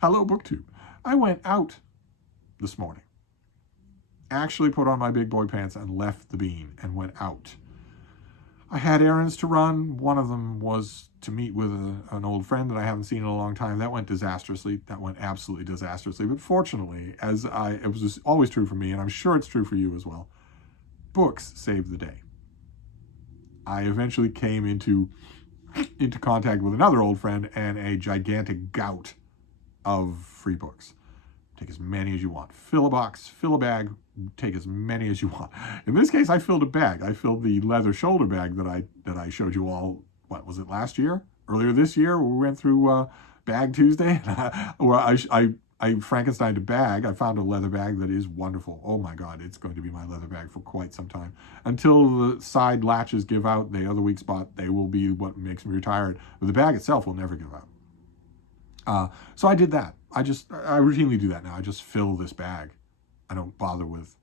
Hello, BookTube. I went out this morning. Actually put on my big boy pants and left the bean and went out. I had errands to run. One of them was to meet with an old friend that I haven't seen in a long time. That went disastrously. That went absolutely disastrously. But fortunately, it was always true for me, and I'm sure it's true for you as well, books saved the day. I eventually came into contact with another old friend and a gigantic gout of free books. Take as many as you want. Fill a box, fill a bag, take as many as you want. In this case, I filled a bag. I filled the leather shoulder bag that I showed you all, what was it, last year? Earlier this year, we went through Bag Tuesday, where I Frankensteined a bag. I found a leather bag that is wonderful. Oh my God, it's going to be my leather bag for quite some time. Until the side latches give out, the other weak spot, they will be what makes me retired. But the bag itself will never give out. So I did that. I routinely do that now. I just fill this bag. I don't bother with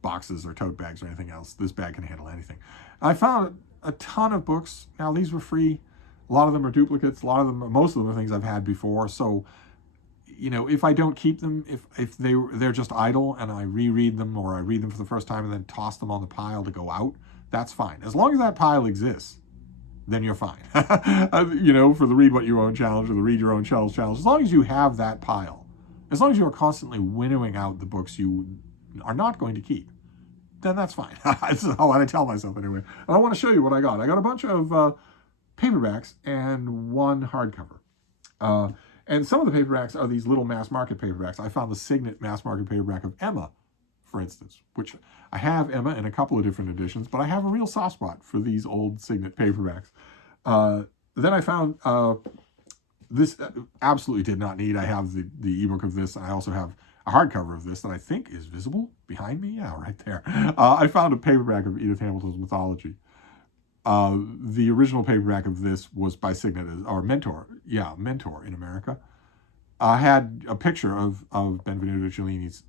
boxes or tote bags or anything else. This bag can handle anything. I found a ton of books. Now, these were free. A lot of them are duplicates. Most of them are things I've had before. So, you know, if I don't keep them, if they're just idle and I reread them or I read them for the first time and then toss them on the pile to go out, that's fine. As long as that pile exists, then you're fine. You know, for the Read What You Own challenge or the Read Your Own Shelves challenge, as long as you have that pile, as long as you are constantly winnowing out the books you are not going to keep, then that's fine. This is how I tell myself anyway. And I want to show you what I got. I got a bunch of paperbacks and one hardcover. And some of the paperbacks are these little mass market paperbacks. I found the Signet mass market paperback of Emma, for instance, which I have Emma in a couple of different editions, but I have a real soft spot for these old Signet paperbacks. Then I found this absolutely did not need. I have the ebook of this, and I also have a hardcover of this that I think is visible behind me. Yeah, right there. I found a paperback of Edith Hamilton's Mythology. The original paperback of this was by Signet, or Mentor. Yeah, Mentor in America. I had a picture of Benvenuto Cellini's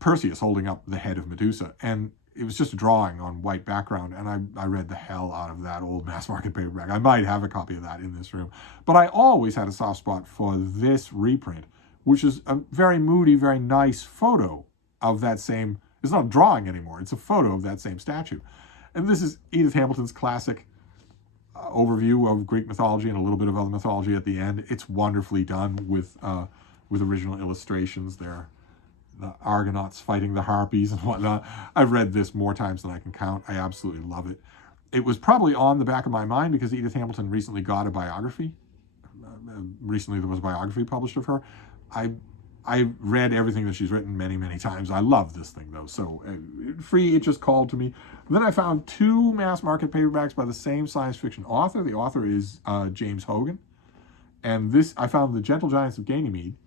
Perseus holding up the head of Medusa, and it was just a drawing on white background, and I read the hell out of that old mass market paperback. I might have a copy of that in this room, but I always had a soft spot for this reprint, which is a very moody, very nice photo of that same, it's not a drawing anymore, it's a photo of that same statue. And this is Edith Hamilton's classic overview of Greek mythology and a little bit of other mythology at the end. It's wonderfully done with original illustrations there. The Argonauts fighting the Harpies and whatnot. I've read this more times than I can count. I absolutely love it. It was probably on the back of my mind because Edith Hamilton recently got a biography. Recently there was a biography published of her. I read everything that she's written many, many times. I love this thing though. So free, it just called to me. Then I found two mass market paperbacks by the same science fiction author. The author is James Hogan. And this, I found The Gentle Giants of Ganymede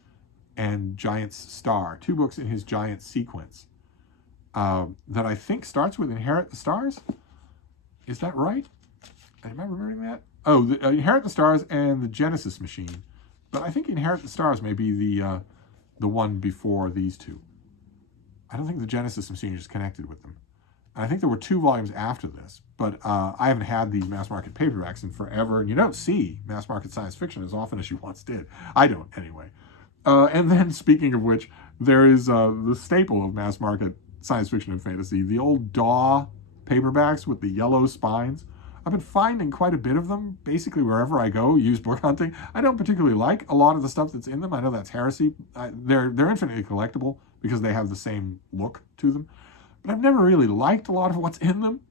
and Giant's Star, two books in his Giant sequence that I think starts with Inherit the Stars. Is that right? Am I remembering that? Oh, Inherit the Stars and the Genesis Machine. But I think Inherit the Stars may be the one before these two. I don't think the Genesis Machine is connected with them. And I think there were two volumes after this, but I haven't had these mass market paperbacks in forever, and you don't see mass market science fiction as often as you once did. I don't, anyway. And then, speaking of which, there is the staple of mass market science fiction and fantasy, the old Daw paperbacks with the yellow spines. I've been finding quite a bit of them, basically wherever I go, used book hunting. I don't particularly like a lot of the stuff that's in them. I know that's heresy. They're infinitely collectible because they have the same look to them. But I've never really liked a lot of what's in them.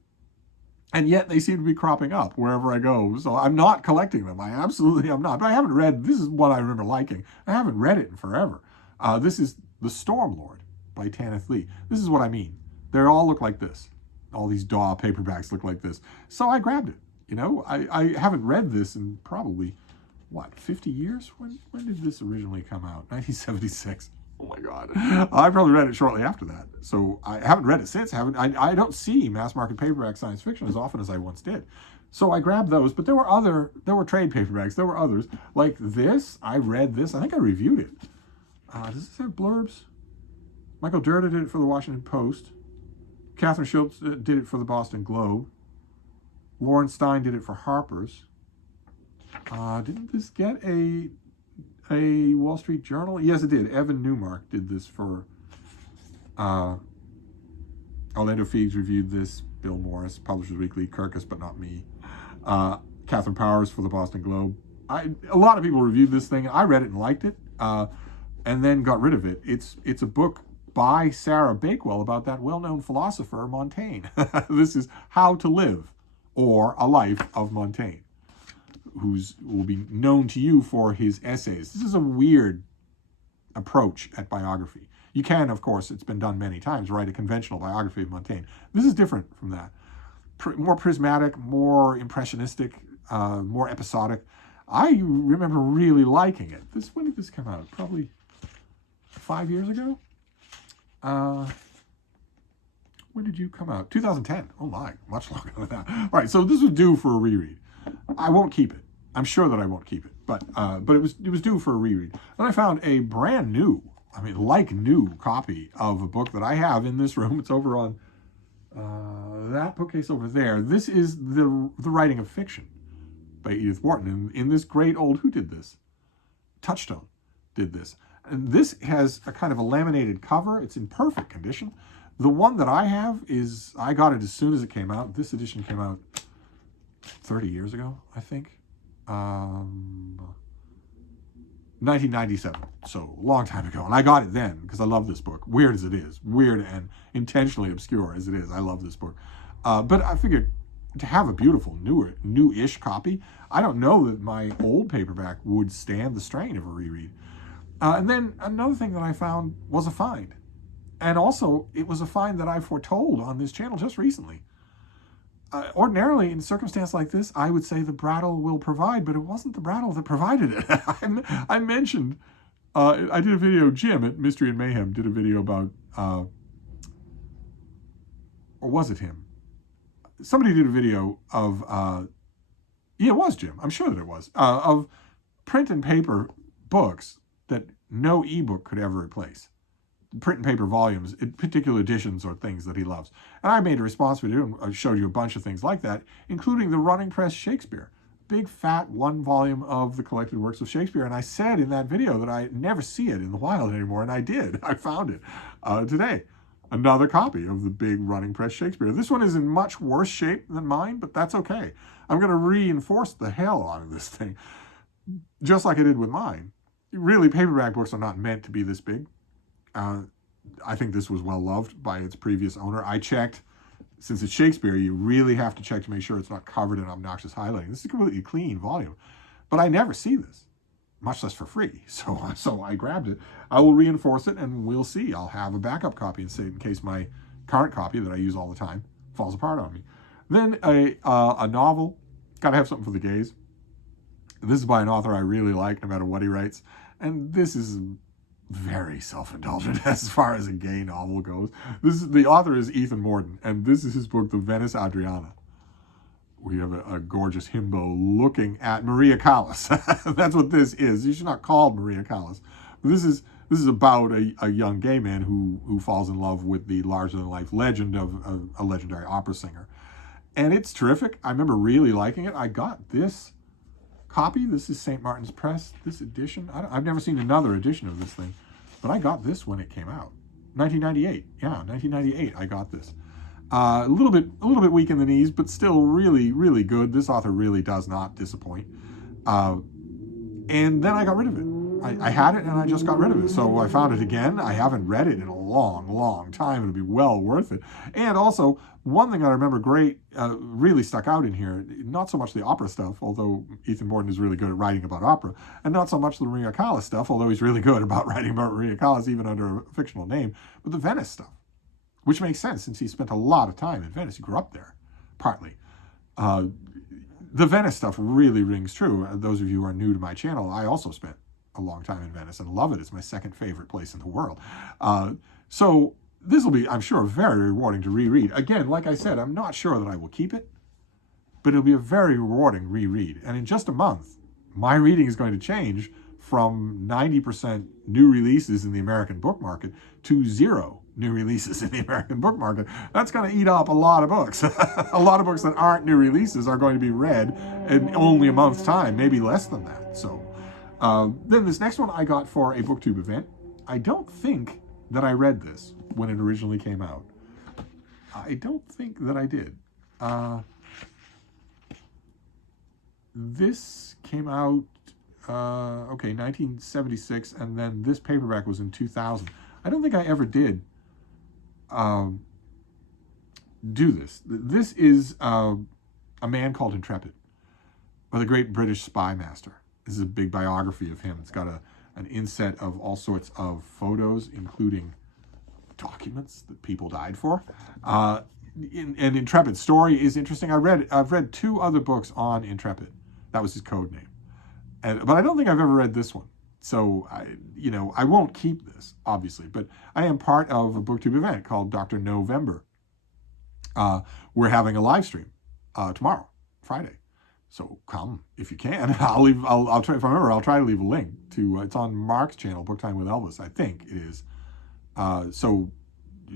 And yet they seem to be cropping up wherever I go. So I'm not collecting them. I absolutely am not. But I haven't read, this is what I remember liking. I haven't read it in forever. This is The Stormlord by Tanith Lee. This is what I mean. They all look like this. All these Daw paperbacks look like this. So I grabbed it. You know, I haven't read this in probably, what, 50 years? When did this originally come out? 1976. Oh my God. I probably read it shortly after that. So I haven't read it since. I don't see mass market paperback science fiction as often as I once did. So I grabbed those, but there were trade paperbacks. There were others. Like this, I read this. I think I reviewed it. Does this have blurbs? Michael Dirda did it for the Washington Post. Catherine Schultz did it for the Boston Globe. Lauren Stein did it for Harper's. Didn't this get a Wall Street Journal? Yes, it did. Evan Newmark did this for Orlando Figs reviewed this. Bill Morris, Publishers Weekly, Kirkus, but not me. Catherine Powers for the Boston Globe. A lot of people reviewed this thing. I read it and liked it, and then got rid of it. It's a book by Sarah Bakewell about that well-known philosopher Montaine. This is How to Live, or A Life of Montaine, will be known to you for his essays. This is a weird approach at biography. You can, of course, it's been done many times, write a conventional biography of Montaine. This is different from that. More prismatic, more impressionistic, more episodic. I remember really liking it. When did this come out? Probably 5 years ago? When did you come out? 2010. Oh my, much longer than that. All right, so this was due for a reread. I won't keep it. I'm sure that I won't keep it, but it was due for a reread. And I found a brand new, new copy of a book that I have in this room. It's over on that bookcase over there. This is the Writing of Fiction by Edith Wharton. And in this great old, who did this? Touchstone did this. And this has a kind of a laminated cover. It's in perfect condition. The one that I have I got it as soon as it came out. This edition came out 30 years ago, I think. 1997, so a long time ago. And I got it then because I love this book. Weird as it is, weird and intentionally obscure as it is, I love this book. But I figured to have a beautiful, new-ish copy, I don't know that my old paperback would stand the strain of a reread. And then another thing that I found was a find. And also, it was a find that I foretold on this channel just recently. Ordinarily, in a circumstance like this, I would say the Brattle will provide, but it wasn't the Brattle that provided it. I mentioned, I did a video, Jim at Mystery and Mayhem did a video about, or was it him? Somebody did a video of, yeah, it was Jim, I'm sure that it was, of print and paper books that no ebook could ever replace. Print and paper volumes, in particular editions or things that he loves. And I made a response video and I showed you a bunch of things like that, including the Running Press Shakespeare, big fat one volume of the collected works of Shakespeare. And I said in that video that I never see it in the wild anymore, and I did. I found it today. Another copy of the big Running Press Shakespeare. This one is in much worse shape than mine, but that's okay. I'm going to reinforce the hell out of this thing, just like I did with mine. Really, paperback books are not meant to be this big. I think this was well loved by its previous owner. I checked, since it's Shakespeare, you really have to check to make sure it's not covered in obnoxious highlighting. This is a completely clean volume, but I never see this, much less for free. So I grabbed it. I will reinforce it, and we'll see. I'll have a backup copy in case my current copy that I use all the time falls apart on me. Then a novel. Got to have something for the gays. This is by an author I really like, no matter what he writes, and this is very self-indulgent as far as a gay novel goes. The author is Ethan Morden, and this is his book, The Venice Adriana. We have a gorgeous himbo looking at Maria Callas. That's what this is. She's not called Maria Callas. But this is about a young gay man who falls in love with the larger-than-life legend of a legendary opera singer. And it's terrific. I remember really liking it. I got this copy. This is St. Martin's Press, this edition. I've never seen another edition of this thing, but I got this when it came out. 1998. Yeah, 1998 I got this. A little bit weak in the knees, but still really, really good. This author really does not disappoint. And then I got rid of it. I had it and I just got rid of it. So I found it again. I haven't read it in a long, long time. It'll be well worth it. And also, one thing I remember really stuck out in here, not so much the opera stuff, although Ethan Morden is really good at writing about opera, and not so much the Maria Callas stuff, although he's really good about writing about Maria Callas even under a fictional name, but the Venice stuff, which makes sense since he spent a lot of time in Venice. He grew up there, partly. The Venice stuff really rings true. Those of you who are new to my channel, I also spent a long time in Venice and love it. It's my second favorite place in the world. So this will be, I'm sure, very rewarding to reread. Again, like I said, I'm not sure that I will keep it, but it'll be a very rewarding reread. And in just a month, my reading is going to change from 90% new releases in the American book market to 0 new releases in the American book market. That's going to eat up a lot of books. A lot of books that aren't new releases are going to be read in only a month's time, maybe less than that. So then this next one I got for a BookTube event. I don't think that I read this when it originally came out. I don't think that I did. This came out, 1976, and then this paperback was in 2000. I don't think I ever did do this. This is A Man Called Intrepid, by the great British spy master. This is a big biography of him. It's got an inset of all sorts of photos, including documents that people died for. And Intrepid's story is interesting. I've read 2 other books on Intrepid. That was his code name. But I don't think I've ever read this one. So, I won't keep this, obviously. But I am part of a BookTube event called Dr. November. We're having a live stream tomorrow, Friday. So come if you can. I'll try, if I remember, I'll try to leave a link to, it's on Mark's channel, Book Time with Elvis, I think it is. So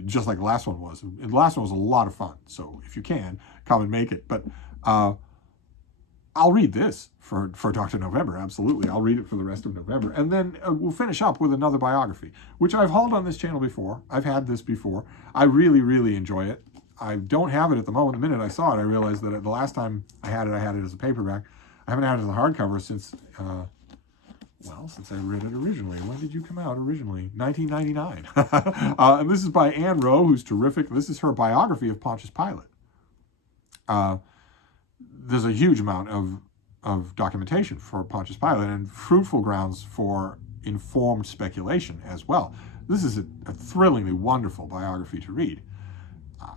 just like the last one was. And the last one was a lot of fun. So if you can, come and make it. But I'll read this for Dr. November, absolutely. I'll read it for the rest of November. And then we'll finish up with another biography, which I've hauled on this channel before. I've had this before. I really, really enjoy it. I don't have it at the moment. The minute I saw it, I realized that the last time I had it as a paperback. I haven't had it as a hardcover since, since I read it originally. When did you come out originally? 1999. And this is by Anne Rowe, who's terrific. This is her biography of Pontius Pilate. There's a huge amount of documentation for Pontius Pilate and fruitful grounds for informed speculation as well. This is a thrillingly wonderful biography to read.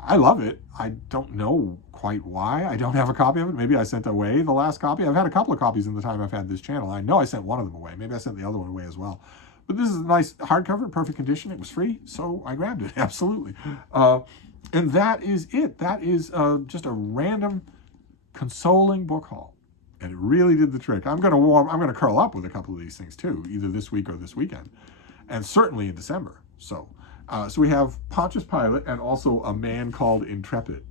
I love it. I don't know quite why. I don't have a copy of it. Maybe I sent away the last copy. I've had a couple of copies in the time I've had this channel. I know I sent one of them away. Maybe I sent the other one away as well. But this is a nice hardcover, perfect condition. It was free, so I grabbed it. Absolutely. And that is it. That is just a random, consoling book haul. And it really did the trick. I'm going to curl up with a couple of these things too, either this week or this weekend. And certainly in December. So we have Pontius Pilate and also A Man Called Intrepid.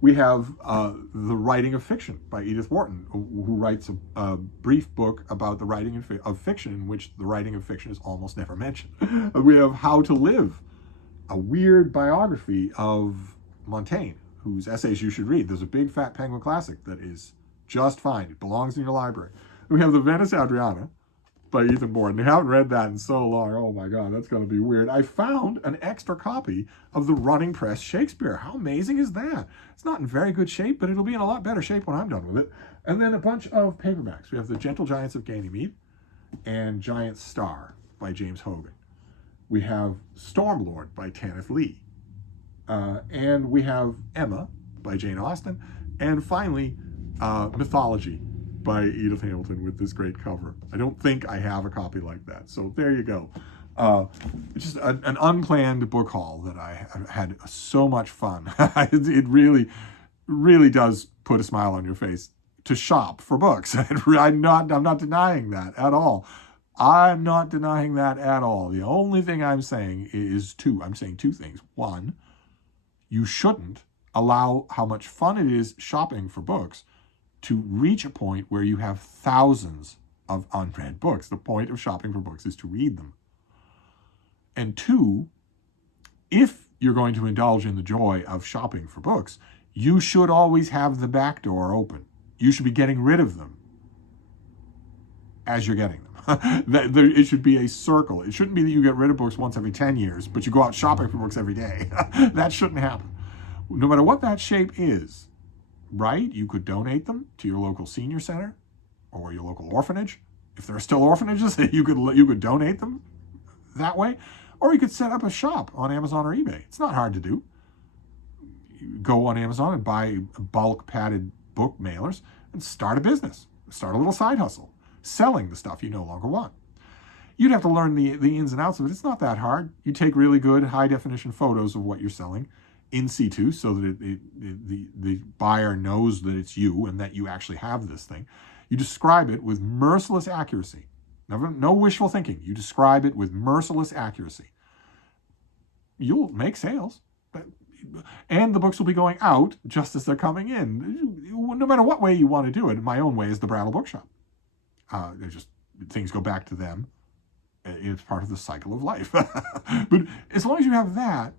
We have The Writing of Fiction by Edith Wharton, who writes a brief book about the writing of fiction, in which the writing of fiction is almost never mentioned. We have How to Live, a weird biography of Montaine, whose essays you should read. There's a big fat Penguin classic that is just fine. It belongs in your library. We have The Venice Adriana by Ethan Borden. I haven't read that in so long. Oh my God, that's going to be weird. I found an extra copy of the Running Press Shakespeare. How amazing is that? It's not in very good shape, but it'll be in a lot better shape when I'm done with it. And then a bunch of paperbacks. We have The Gentle Giants of Ganymede and Giant Star by James Hogan. We have Stormlord by Tanith Lee. And we have Emma by Jane Austen. And finally, Mythology by Edith Hamilton with this great cover. I don't think I have a copy like that. So there you go. It's just an unplanned book haul that I had so much fun. It really, really does put a smile on your face to shop for books. I'm not denying that at all. I'm not denying that at all. The only thing I'm saying is I'm saying 2 things. One, you shouldn't allow how much fun it is shopping for books to reach a point where you have thousands of unread books. The point of shopping for books is to read them. And 2, if you're going to indulge in the joy of shopping for books, you should always have the back door open. You should be getting rid of them as you're getting them. It should be a circle. It shouldn't be that you get rid of books once every 10 years, but you go out shopping for books every day. That shouldn't happen. No matter what that shape is, right? You could donate them to your local senior center or your local orphanage. If there are still orphanages, you could donate them that way. Or you could set up a shop on Amazon or eBay. It's not hard to do. You go on Amazon and buy bulk padded book mailers and start a business. Start a little side hustle, selling the stuff you no longer want. You'd have to learn the ins and outs of it. It's not that hard. You take really good high definition photos of what you're selling in situ so that the buyer knows that it's you and that you actually have this thing. You describe it with merciless accuracy. No wishful thinking. You describe it with merciless accuracy. you'll make sales. And the books will be going out just as they're coming in. No matter what way you want to do it, my own way is the Brattle Bookshop. Things go back to them. It's part of the cycle of life. But as long as you have that,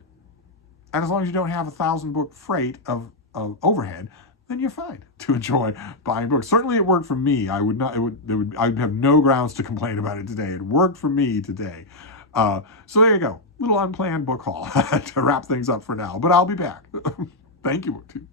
and as long as you don't have 1,000-book freight of overhead, then you're fine to enjoy buying books. Certainly it worked for me. I would have no grounds to complain about it today. It worked for me today. So there you go. Little unplanned book haul to wrap things up for now. But I'll be back. Thank you, BookTube.